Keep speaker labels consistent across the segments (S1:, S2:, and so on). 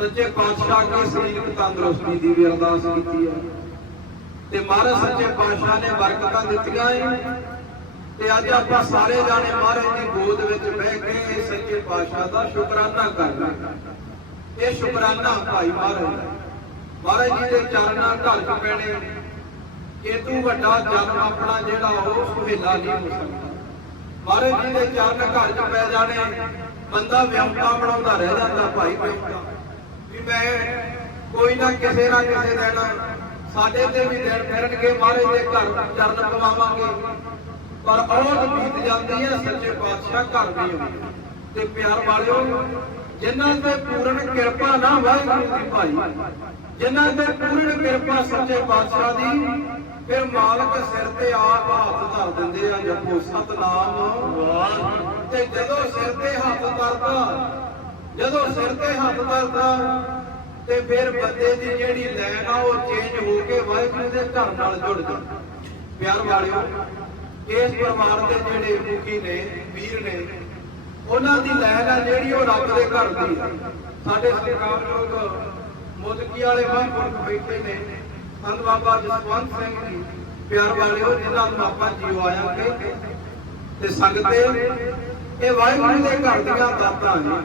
S1: ਸੱਚੇ ਪਾਤਸ਼ਾਹ ਕੀ ਸਰੀਰਕ ਤੰਦਰੁਸਤੀ ਦੀ ਵੀ ਅਰਦਾਸ ਕੀਤੀ ਹੈ ਤੇ ਮਹਾਰਾਜ ਸੱਚੇ ਪਾਤਸ਼ਾਹ ਨੇ ਬਰਕਤਾਂ ਦਿੱਤੀਆਂ ਏ ਤੇ ਅੱਜ ਆਪਾਂ ਸਾਰੇ ਜਾਣੇ ਮਹਾਰਾਜ ਦੀ ਗੋਦ ਵਿੱਚ ਬਹਿ ਕੇ ਸੱਚੇ ਪਾਤਸ਼ਾਹ ਦਾ ਸ਼ੁਕਰਾਨਾ ਕਰਨਾ ਇਹ ਸ਼ੁਕਰਾਨਾ ਭਾਈ ਮਹਾਰਾਜ। ਮਹਾਰਾਜ ਜੀ ਦੇ ਚਰਨਾਂ ਘਰ ਚ ਪੈਣੇ ਇਹ ਤੋਂ ਵੱਡਾ ਜਨਮ ਆਪਣਾ ਜਿਹੜਾ ਉਹ ਸੁਹੇਲਾ ਨਹੀਂ ਹੋ ਸਕਦਾ। ਮਹਾਰਾਜ ਜੀ ਦੇ ਚਰਨ ਘਰ ਚ ਪੈ ਜਾਣੇ ਬੰਦਾ ਵਿਅੰਤਾ ਬਣਾਉਂਦਾ ਰਹਿ ਜਾਂਦਾ ਭਾਈ ਵਿਅੰਤਾ ਵੀ ਮੈਂ ਕੋਈ ਨਾ ਕਿਸੇ ਨਾ ਕਿਸੇ ਦਿਨ ਸਾਡੇ ਤੇ ਵੀ ਦਿਨ ਫਿਰਨਗੇ ਮਹਾਰਾਜ ਦੇ ਘਰ ਚਰਨ ਪਵਾਵਾਂਗੇ। ਪਰ ਔਰ ਬੀਤ ਜਾਂਦੀ ਹੈ ਸੱਚੇ ਪਾਤਸ਼ਾਹ ਘਰ ਆਉਂਦੇ ਤੇ ਪਿਆਰ ਵਾਲਿਓ ਜਿਨ੍ਹਾਂ ਤੇ ਪੂਰਨ ਕਿਰਪਾ ਨਾ ਵਾਹਿਗੁਰੂ ਦੀ ਭਾਈ ਜਿਨ੍ਹਾਂ ਤੇ ਪੂਰਨ ਕਿਰਪਾ ਸੱਚੇ ਪਾਤਸ਼ਾਹ ਦੀ ਫਿਰ ਮਾਲਕ ਸਿਰ ਤੇ ਆਪ ਹੱਥ ਧਰ ਦਿੰਦੇ ਆ ਜਪੋ ਸਤਨਾਮ। ਵਾਹਿਗੁਰੂ ਤੇ ਜਦੋਂ ਸਿਰ ਤੇ ਹੱਥ ਧਰਦਾ ਜਦੋਂ ਸਿਰ ਤੇ ਹੱਥ ਧਰਦਾ ਤੇ ਫਿਰ ਬੰਦੇ ਦੀ ਜਿਹੜੀ ਲੈਣ ਆ ਉਹ ਚੇਂਜ ਹੋ ਕੇ ਵਾਹਿਗੁਰੂ ਦੇ ਘਰ ਨਾਲ ਜੁੜ ਜਾਂਦੀ। ਪਿਆਰ ਵਾਲਿਓ, ਇਸ ਪਰਿਵਾਰ ਦੇ ਜਿਹੜੇ ਮੁਖੀ ਨੇ, ਵੀਰ ਨੇ, ਉਹਨਾਂ ਦੀ ਲੈਨ ਆ ਜਿਹੜੀ ਉਹ ਰੱਬ ਦੇ ਘਰ ਦੀ ਸਾਡੇ ਸਤਿਕਾਰਯੋਗ ਮੁਦਕੀ ਵਾਲੇ ਵਾਹਿਗੁਰੂ ਬੈਠੇ ਨੇ, ਸੰਤ ਬਾਬਾ ਜਸਵੰਤ ਸਿੰਘ ਜੀ। ਪਿਆਰ ਵਾਲਿਓ, ਜਿਨ੍ਹਾਂ ਨੂੰ ਆਪਾਂ ਜੀਵ ਆਇਆ ਕਹਿੰਦੇ ਤੇ ਸੰਗਤੇ ਇਹ ਵਾਹਿਗੁਰੂ ਦੇ ਘਰ ਦੀਆਂ ਦਾਤਾਂ ਨੇ।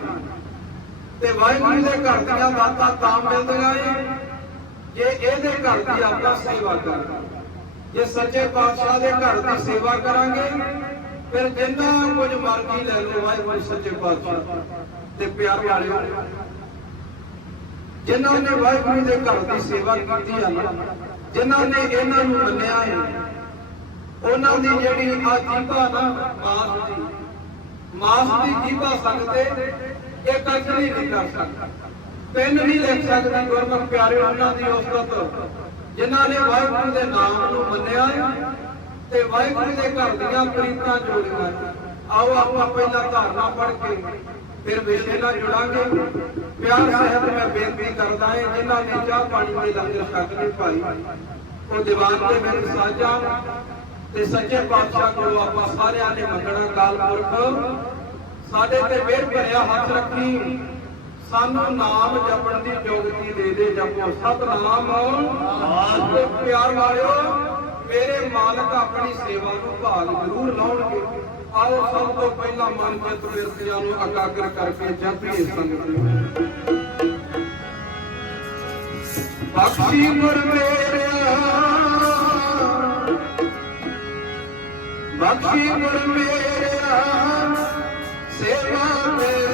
S1: ਤੇ ਵਾਹਿਗੁਰੂ ਦੇ ਘਰ ਦੀਆਂ ਦਾਤਾਂ ਤਾਂ ਮਿਲਦੀਆਂ ਏ ਜੇ ਇਹਦੇ ਘਰ ਦੀ ਆਪਾਂ ਸੇਵਾ ਕਰਾਂਗੇ, ਜੇ ਸੱਚੇ ਪਾਤਸ਼ਾਹ ਦੇ ਘਰ ਦੀ ਸੇਵਾ ਕਰਾਂਗੇ, ਫਿਰ ਜਿੰਨਾ ਕੁਝ ਮਰਜ਼ੀ ਲੈ ਲਓ ਵਾਹਿਗੁਰੂ ਸੱਚੇ ਪਾਤਸ਼ਾਹ ਤੇ ਪਿਆਰ ਵਾਲਿਓ ਜਿਨ੍ਹਾਂ ਨੇ ਵਾਹਿਗੁਰੂ ਦੇ ਘਰ ਦੀ ਸੇਵਾ ਕੀਤੀ ਹੈ ਨਾ, ਜਿਨ੍ਹਾਂ ਨੇ ਇਹਨਾਂ ਨੂੰ ਮੰਨਿਆ ਹੈ ਉਹਨਾਂ ਦੀ ਜਿਹੜੀ ਆ ਜੀਭਾ ਨਾ, ਮਾਸ ਦੀ ਮਾਸ ਦੀ ਜੀਭਾ ਸੰਗਤੇ ਇਹ ਕੱਖ ਨਹੀਂ ਕਰ ਸਕਦਾ। ਪੈਨ ਨਹੀਂ ਲਿਖ ਸਕਦੀ ਗੁਰਮੁਖ ਪਿਆਰੇ, ਉਹਨਾਂ ਦੀ ਉਸਤਤ ਜਿਨ੍ਹਾਂ ਨੇ ਵਾਹਿਗੁਰੂ ਦੇ ਨਾਮ ਨੂੰ ਮੰਨਿਆ ਤੇ ਵਾਹਿਗੁਰੂ ਦੇ ਘਰ ਦੀਆਂ ਪ੍ਰੀਤਾਂ ਜੋੜੀਆਂ ਆਓ ਆਪਾਂ ਪਹਿਲਾਂ ਧਾਰਨਾ ਪੜ੍ਹ ਕੇ ਫਿਰ ਵਿਸ਼ੇ ਨਾਲ ਜੁੜਾਂਗੇ। ਪਿਆਰ ਸਹਿਤ ਮੈਂ ਬੇਨਤੀ ਕਰਦਾ ਹਾਂ, ਜਿਨ੍ਹਾਂ ਨੇ ਚਾਹ ਪਾਣੀ ਦੇ ਲੰਗਰ ਛਕ ਭਾਈ ਉਹ ਦੀਵਾਨ ਤੇ ਮੇਰੇ ਸਾਜਾ ਤੇ ਸੱਚੇ ਪਾਤਸ਼ਾਹ ਕੋਲੋਂ ਆਪਾਂ ਸਾਰਿਆਂ ਨੇ ਮੰਗਣਾ ਕਾਲ ਪੁਰਖ। ਸਾਡੇ ਤੇ ਮਿਹਰ ਭਰਿਆ ਹੱਥ ਰੱਖੀ। ਸਾਨੂੰ ਨਾਮ ਜਪਣ ਦੀ ਜੋਗਤੀ ਦੇ ਦੇ ਜਪੋ। ਸਤਨਾਮ। ਤੇ ਪਿਆਰ ਵਾਲਿਓ, ਮੇਰੇ ਮਾਲਕ ਆਪਣੀ ਸੇਵਾ ਨੂੰ ਭਾਗ ਜ਼ਰੂਰ ਲਾਉਣਗੇ। ਆਓ ਸਭ ਤੋਂ ਪਹਿਲਾਂ ਮਨ ਚਿੱਤ ਬਿਰਤੀਆਂ ਨੂੰ ਇਕਾਗਰ ਕਰਕੇ ਜਪੀਏ ਸੰਗਤ ਬਖਸ਼ੀ ਗੁਰ ਮੇਰਿਆ। ਬਖਸ਼ੀ ਗੁਰ ਮੇਰਿਆ। ਸੇਵਾ ਤੇ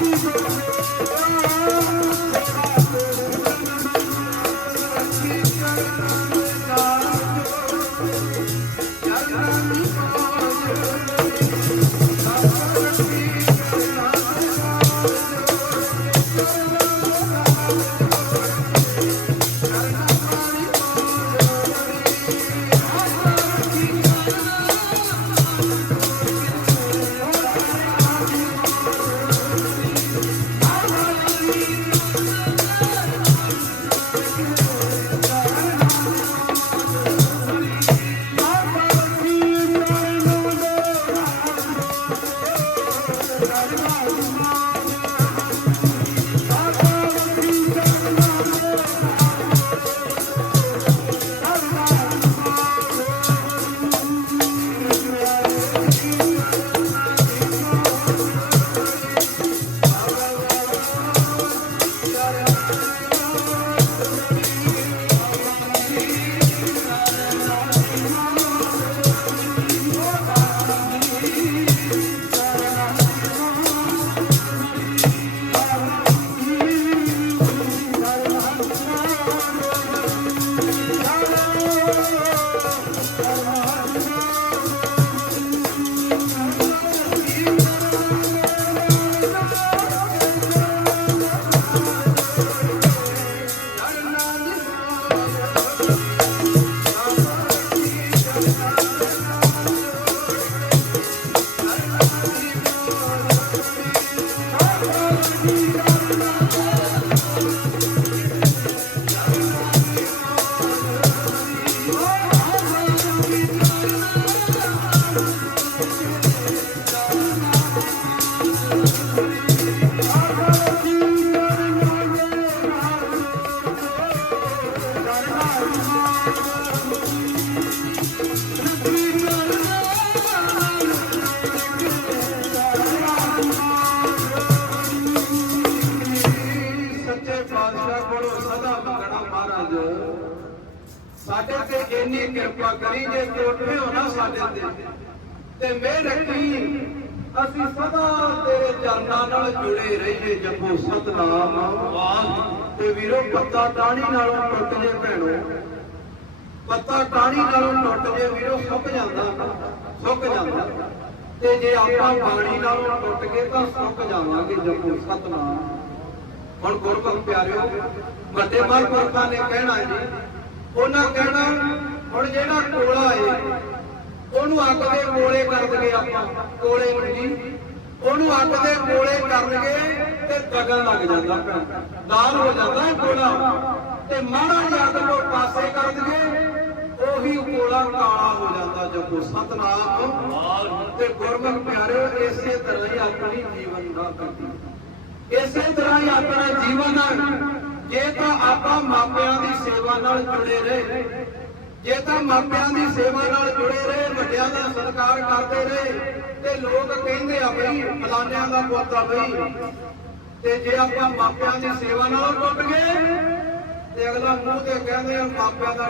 S1: Thank you.
S2: Thank you. Thank you. ਸੱਚੇ ਪਾਤਸ਼ਾਹ ਕੋਲੋਂ ਸਦਾ ਮੰਗਣਾ ਮਹਾਰਾਜ।
S1: ਸਾਡੇ ਤੇ ਇੰਨੀ ਕਿਰਪਾ ਕਰੀ ਜੇ ਕੋਠੇ ਹੋਣਾ ਸਾਡੇ ਤੇ। ਤੇ ਮਿਹਰ ਰੱਖੀ, ਅਸੀਂ ਸਦਾ ਤੇਰੇ ਚਰਨਾਂ ਨਾਲ ਜੁੜੇ ਰਹੀਏ ਜਪੋ ਸਤਨਾਮ। ਵਾਹਿਗੁਰੂ ਤੇ ਵੀਰੋ, ਪੱਤਾ ਟਾਣੀ ਨਾਲੋਂ ਟੁੱਟ ਜੇ ਭੈਣੋ। ਪੱਤਾ ਟਾਣੀ ਨਾਲੋਂ ਟੁੱਟ ਜੇ ਵੀਰੋ, ਸੁੱਕ ਜਾਂਦਾ ਸੁੱਕ ਜਾਂਦਾ। ਤੇ ਜੇ ਆਪਾਂ ਪਾਣੀ ਨਾਲੋਂ ਟੁੱਟ ਕੇ ਤਾਂ ਸੁੱਕ ਜਾਵਾਂਗੇ ਜਪੋ ਸਤਨਾਮ। ਹੁਣ ਗੁਰਮੁਖ ਪਿਆਰਿਓ ਵੱਡੇ ਮਹਾਂਪੁਰਖਾਂ ਨੇ ਕਹਿਣਾ ਜੀ ਉਹਨਾਂ ਕਹਿਣਾ ਹੁਣ ਜਿਹੜਾ ਕੋਲਾ ਏ ਉਹਨੂੰ ਅੱਗ ਦੇ ਕੋਲੇ ਕਰ ਦਗੇ ਆਪਾਂ ਕੋਲੇ ਨੂੰ ਜੀ। ਉਹਨੂੰ ਅੱਗ ਦੇ ਕੋਲੇ ਕਰਨਗੇ ਤੇ ਦਗਣ ਲੱਗ ਜਾਂਦਾ ਦਾਲ ਹੋ ਜਾਂਦਾ ਕੋਲਾ। ਤੇ ਮਾੜਾ ਜਿਹਾ ਅੱਗ ਨੂੰ ਪਾਸੇ ਕਰ ਦਗੇ ਉਹੀ ਕੋਲਾ ਕਾਲਾ ਹੋ ਜਾਂਦਾ ਜਦੋਂ ਸਤਨਾਮ। ਤੇ ਗੁਰਮੁਖ ਪਿਆਰਿਓ ਇਸੇ ਤਰ੍ਹਾਂ ਹੀ ਆਪਣੀ ਜੀਵਨ ਦਾ ਕਰਦੀ ਇਸੇ ਤਰ੍ਹਾਂ ਹੀ ਆਪਣਾ ਜੀਵਨ ਜੇ ਤਾਂ ਆਪਾਂ ਮਾਪਿਆਂ ਦੀ ਸੇਵਾ ਨਾਲ ਜੁੜੇ ਰਹੇ, ਜੇ ਤਾਂ ਮਾਪਿਆਂ ਦੀ ਸੇਵਾ ਨਾਲ ਜੁੜੇ ਰਹੇ, ਵੱਡਿਆਂ ਦਾ ਸਤਿਕਾਰ ਕਰਦੇ ਰਹੇ, ਤੇ ਲੋਕ ਕਹਿੰਦੇ ਆ ਬਈ ਫਲਾਨਿਆਂ ਦਾ ਪੁੱਤ ਆ ਬਈ। ਤੇ ਜੇ ਆਪਾਂ ਮਾਪਿਆਂ ਦੀ ਸੇਵਾ ਨਾਲ ਟੁੱਟ ਗਏ, ਤੇ ਅਗਲਾ ਮੂੰਹ ਤੇ ਕਹਿੰਦੇ ਆ ਮਾਪਿਆਂ ਦਾ